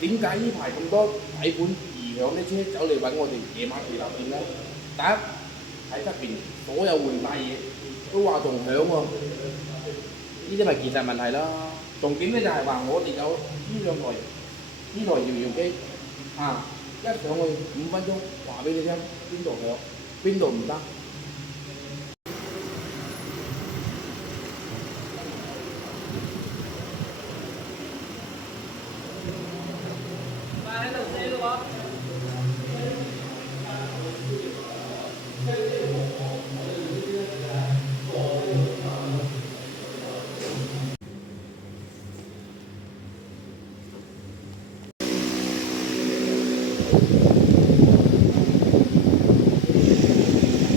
點解呢排咁多底盤移響啲車走嚟揾我哋夜晚陪留店咧？第一喺側邊所有換塊嘢都話仲響喎，呢啲咪技術問題啦。重點咧就係話我哋有呢台搖搖機啊，一上去5分鐘話俾你聽邊度響，邊度唔得。Ba thấy đầu xe luôn không?